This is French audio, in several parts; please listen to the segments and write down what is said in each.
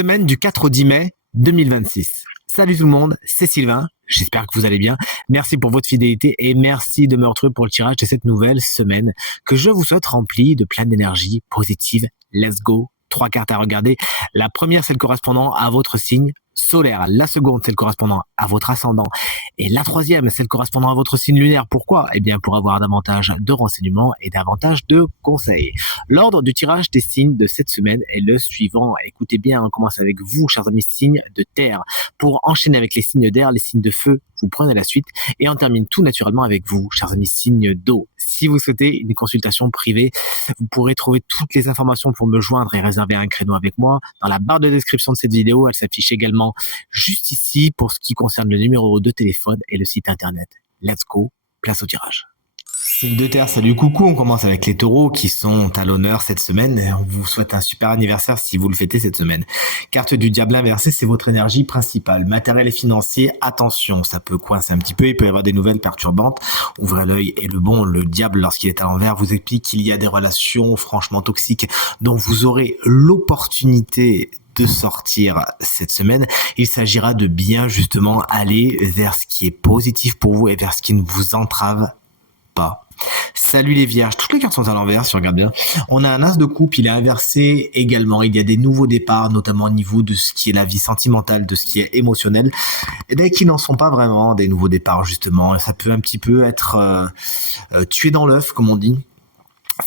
Semaine du 4 au 10 mai 2026. Salut tout le monde, c'est Sylvain. J'espère que vous allez bien. Merci pour votre fidélité et merci de me retrouver pour le tirage de cette nouvelle semaine que je vous souhaite remplie de plein d'énergie positive. Let's go. 3 cartes à regarder. La première, c'est le correspondant à votre signe solaire. La seconde, c'est le correspondant à votre ascendant. Et la troisième, c'est le correspondant à votre signe lunaire. Pourquoi? Eh bien, pour avoir davantage de renseignements et davantage de conseils. L'ordre du tirage des signes de cette semaine est le suivant. Écoutez bien, on commence avec vous, chers amis signes de terre. Pour enchaîner avec les signes d'air, les signes de feu, vous prenez la suite. Et on termine tout naturellement avec vous, chers amis signes d'eau. Si vous souhaitez une consultation privée, vous pourrez trouver toutes les informations pour me joindre et réserver un créneau avec moi dans la barre de description de cette vidéo. Elle s'affiche également juste ici pour ce qui concerne le numéro de téléphone et le site internet. Let's go, place au tirage. Signe de terre, salut, coucou, on commence avec les taureaux qui sont à l'honneur cette semaine. On vous souhaite un super anniversaire si vous le fêtez cette semaine. Carte du diable inversé, c'est votre énergie principale. Matériel et financier, attention, ça peut coincer un petit peu, il peut y avoir des nouvelles perturbantes. Ouvrez l'œil et le diable, lorsqu'il est à l'envers, vous explique qu'il y a des relations franchement toxiques dont vous aurez l'opportunité de sortir cette semaine. Il s'agira de bien justement aller vers ce qui est positif pour vous et vers ce qui ne vous entrave pas. Salut les vierges, toutes les cartes sont à l'envers si on regarde bien. On a un as de coupe, il est inversé également. Il y a des nouveaux départs, notamment au niveau de ce qui est la vie sentimentale, de ce qui est émotionnel, et bien qui n'en sont pas vraiment des nouveaux départs justement. Ça peut un petit peu être tué dans l'œuf comme on dit.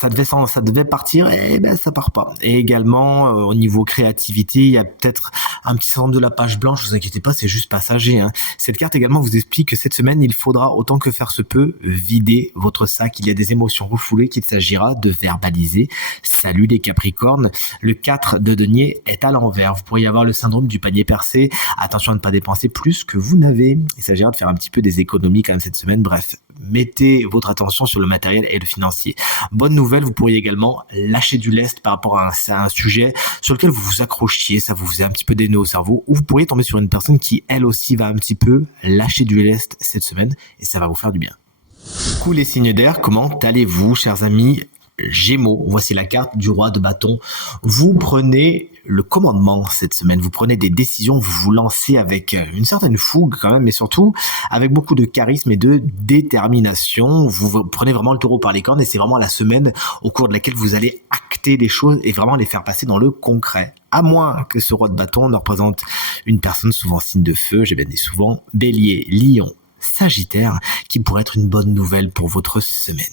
Ça devait partir, et ben ça part pas. Et également au niveau créativité, il y a peut-être un petit syndrome de la page blanche. Ne vous inquiétez pas, c'est juste passager. Cette carte également vous explique que cette semaine, il faudra autant que faire se peut vider votre sac. Il y a des émotions refoulées qu'il s'agira de verbaliser. Salut les Capricornes. Le 4 de denier est à l'envers. Vous pourriez avoir le syndrome du panier percé. Attention à ne pas dépenser plus que vous n'avez. Il s'agira de faire un petit peu des économies quand même cette semaine. Bref, mettez votre attention sur le matériel et le financier. Bonne nouvelle, vous pourriez également lâcher du lest par rapport à un sujet sur lequel vous vous accrochiez, ça vous faisait un petit peu des nœuds au cerveau, ou vous pourriez tomber sur une personne qui elle aussi va un petit peu lâcher du lest cette semaine et ça va vous faire du bien. Du coup les signes d'air, comment allez-vous chers amis Gémeaux? Voici la carte du roi de bâton. Vous prenez le commandement cette semaine, vous prenez des décisions, vous vous lancez avec une certaine fougue quand même, mais surtout avec beaucoup de charisme et de détermination. Vous prenez vraiment le taureau par les cornes et c'est vraiment la semaine au cours de laquelle vous allez acter les choses et vraiment les faire passer dans le concret. À moins que ce roi de bâton ne représente une personne souvent signe de feu, j'ai bien dit souvent bélier, lion, Sagittaire, qui pourrait être une bonne nouvelle pour votre semaine.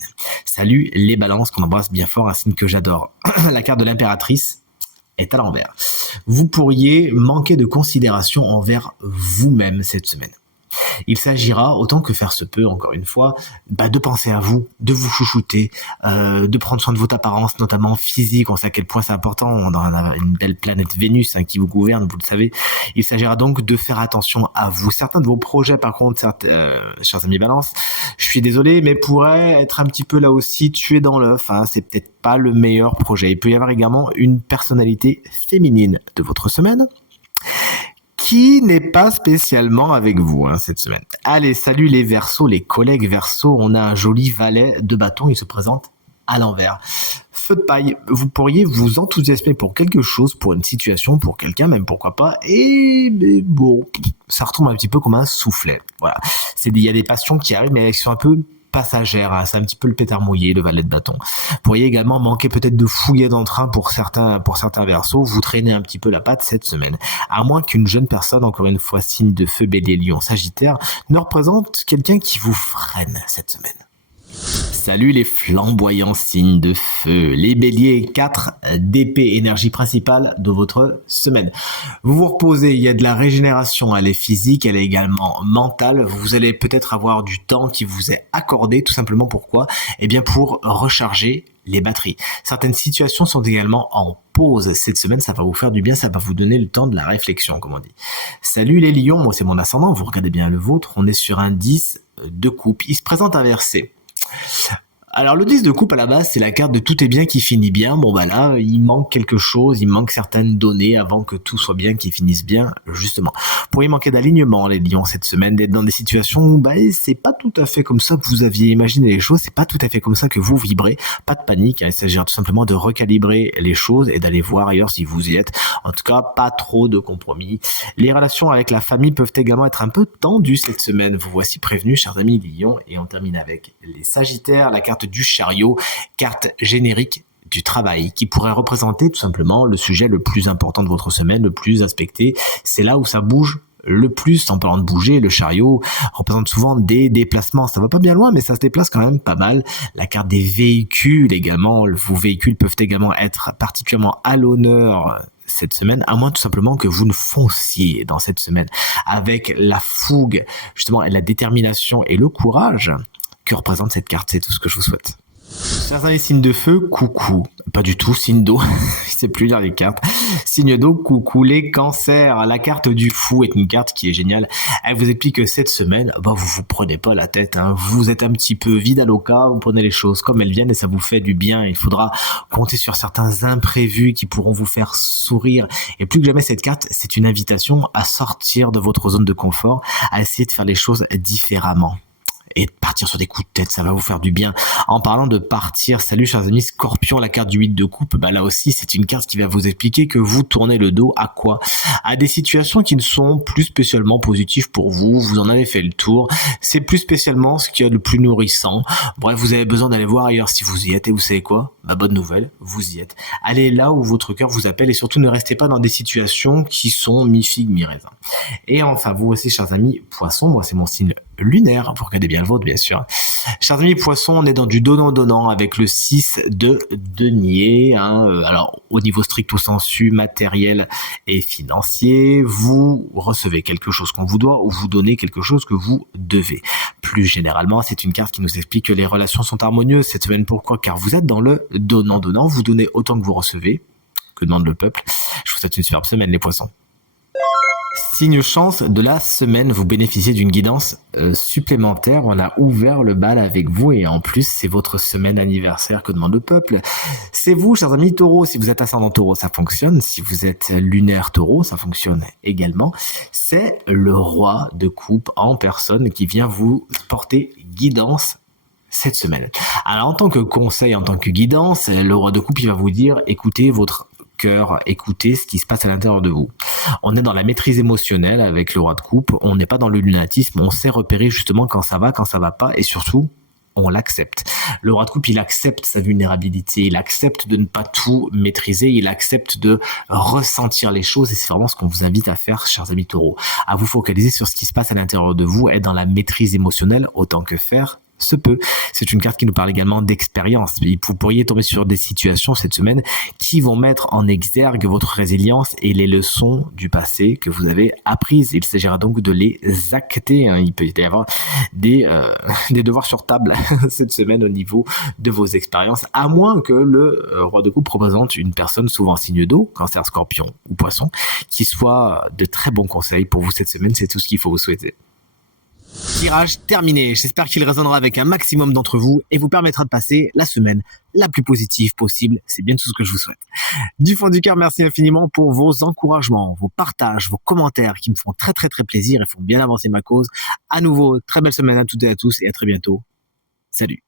Salut les balances, qu'on embrasse bien fort, un signe que j'adore. La carte de l'impératrice est à l'envers. Vous pourriez manquer de considération envers vous-même cette semaine. Il s'agira, autant que faire se peut, encore une fois, de penser à vous, de vous chouchouter, de prendre soin de votre apparence, notamment physique. On sait à quel point c'est important dans une belle planète Vénus qui vous gouverne, vous le savez. Il s'agira donc de faire attention à vous. Certains de vos projets, par contre, chers amis Balance, je suis désolé, mais pourraient être un petit peu là aussi tués dans l'œuf. C'est peut-être pas le meilleur projet. Il peut y avoir également une personnalité féminine de votre semaine qui n'est pas spécialement avec vous cette semaine. Allez, salut les Verseaux, les collègues Verseaux, on a un joli valet de bâton, il se présente à l'envers. Feu de paille, vous pourriez vous enthousiasmer pour quelque chose, pour une situation, pour quelqu'un, même pourquoi pas, mais bon, ça retombe un petit peu comme un soufflet. Voilà, il y a des passions qui arrivent, mais elles sont un peu passagère, c'est un petit peu le pétard mouillé, le valet de bâton. Vous pourriez également manquer peut-être de fouiller d'entrain pour certains Verseaux, vous traînez un petit peu la patte cette semaine. À moins qu'une jeune personne, encore une fois signe de feu, bélier, lion, sagittaire, ne représente quelqu'un qui vous freine cette semaine. Salut les flamboyants signes de feu, les béliers, 4 d'épée, énergie principale de votre semaine. Vous vous reposez, il y a de la régénération, elle est physique, elle est également mentale. Vous allez peut-être avoir du temps qui vous est accordé, tout simplement pourquoi? Eh bien pour recharger les batteries. Certaines situations sont également en pause cette semaine, ça va vous faire du bien, ça va vous donner le temps de la réflexion, comme on dit. Salut les lions, moi c'est mon ascendant, vous regardez bien le vôtre, on est sur un 10 de coupe, il se présente inversé. Alors le 10 de coupe à la base, c'est la carte de tout est bien qui finit bien. Bon bah là, il manque quelque chose, il manque certaines données avant que tout soit bien, qui finisse bien, justement. Pour y manquer d'alignement, les lions, cette semaine, d'être dans des situations où bah, c'est pas tout à fait comme ça que vous aviez imaginé les choses, c'est pas tout à fait comme ça que vous vibrez. Pas de panique, hein, il s'agira tout simplement de recalibrer les choses et d'aller voir ailleurs si vous y êtes. En tout cas, pas trop de compromis. Les relations avec la famille peuvent également être un peu tendues cette semaine. Vous voici prévenus, chers amis lions, et on termine avec les sagittaires, la carte du chariot, carte générique du travail, qui pourrait représenter tout simplement le sujet le plus important de votre semaine, le plus aspecté. C'est là où ça bouge le plus. En parlant de bouger, le chariot représente souvent des déplacements. Ça va pas bien loin, mais ça se déplace quand même pas mal. La carte des véhicules également. Vos véhicules peuvent également être particulièrement à l'honneur cette semaine, à moins tout simplement que vous ne fonciez dans cette semaine avec la fougue, justement, et la détermination et le courage que représente cette carte. C'est tout ce que je vous souhaite. Chers amis signes de feu, coucou. Pas du tout, signe d'eau. Je sais plus lire les cartes. Signe d'eau, coucou. Les cancers. La carte du fou est une carte qui est géniale. Elle vous explique que cette semaine, bah, vous prenez pas la tête, hein. Vous êtes un petit peu vide à l'oca, vous prenez les choses comme elles viennent et ça vous fait du bien. Il faudra compter sur certains imprévus qui pourront vous faire sourire. Et plus que jamais, cette carte, c'est une invitation à sortir de votre zone de confort, à essayer de faire les choses différemment. Et de partir sur des coups de tête, ça va vous faire du bien. En parlant de partir, salut chers amis, Scorpion, la carte du 8 de coupe, bah là aussi c'est une carte qui va vous expliquer que vous tournez le dos à quoi? À des situations qui ne sont plus spécialement positives pour vous, vous en avez fait le tour, c'est plus spécialement ce qu'il y a de plus nourrissant. Bref, vous avez besoin d'aller voir ailleurs si vous y êtes, et vous savez quoi? Bah bonne nouvelle, vous y êtes. Allez là où votre cœur vous appelle et surtout ne restez pas dans des situations qui sont mi-figue, mi-raisin. Et enfin, vous aussi chers amis, Poissons, moi c'est mon signe lunaire, vous regardez bien le vôtre bien sûr. Chers amis Poissons, on est dans du donnant-donnant avec le 6 de denier, hein. Alors au niveau stricto sensu, matériel et financier, vous recevez quelque chose qu'on vous doit ou vous donnez quelque chose que vous devez. Plus généralement, c'est une carte qui nous explique que les relations sont harmonieuses cette semaine. Pourquoi? Car vous êtes dans le donnant-donnant, vous donnez autant que vous recevez. Que demande le peuple? Je vous souhaite une superbe semaine les Poissons. Signe chance de la semaine, vous bénéficiez d'une guidance supplémentaire. On a ouvert le bal avec vous et en plus, c'est votre semaine anniversaire que demande le peuple. C'est vous, chers amis taureaux. Si vous êtes ascendant taureau, ça fonctionne. Si vous êtes lunaire taureau, ça fonctionne également. C'est le roi de coupe en personne qui vient vous porter guidance cette semaine. Alors, en tant que conseil, en tant que guidance, le roi de coupe, il va vous dire, écoutez votre cœur, écoutez ce qui se passe à l'intérieur de vous. On est dans la maîtrise émotionnelle avec le roi de coupe, on n'est pas dans le lunatisme, on sait repérer justement quand ça va pas et surtout, on l'accepte. Le roi de coupe, il accepte sa vulnérabilité, il accepte de ne pas tout maîtriser, il accepte de ressentir les choses et c'est vraiment ce qu'on vous invite à faire, chers amis taureaux, à vous focaliser sur ce qui se passe à l'intérieur de vous, être dans la maîtrise émotionnelle autant que faire se peut. C'est une carte qui nous parle également d'expérience. Vous pourriez tomber sur des situations cette semaine qui vont mettre en exergue votre résilience et les leçons du passé que vous avez apprises. Il s'agira donc de les acter. Il peut y avoir des devoirs sur table cette semaine au niveau de vos expériences, à moins que le roi de coupe représente une personne souvent signe d'eau, cancer, scorpion ou poisson, qui soit de très bons conseils pour vous cette semaine. C'est tout ce qu'il faut vous souhaiter. Tirage terminé. J'espère qu'il résonnera avec un maximum d'entre vous et vous permettra de passer la semaine la plus positive possible. C'est bien tout ce que je vous souhaite. Du fond du cœur, merci infiniment pour vos encouragements, vos partages, vos commentaires qui me font très très très plaisir et font bien avancer ma cause. À nouveau, très belle semaine à toutes et à tous et à très bientôt. Salut.